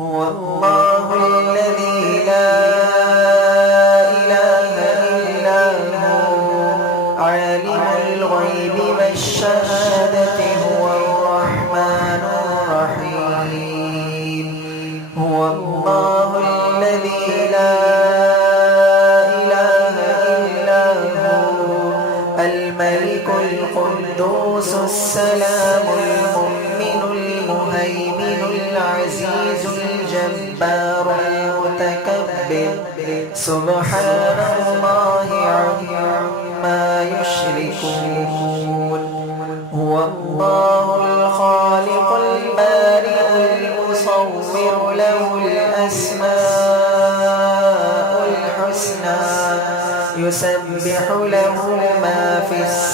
هو الله الذي لا إله إلا هو عالم الغيب والشهادة هو الرحمن الرحيم هو الله الذي لا إله إلا هو الملك القدوس السلام المؤمن المهيمن العزيز الجبار المتكبر سبحان الله عما يشركون هو الله الخالق البارئ المصور له الأسماء الحسنى يسبح له ما في السماوات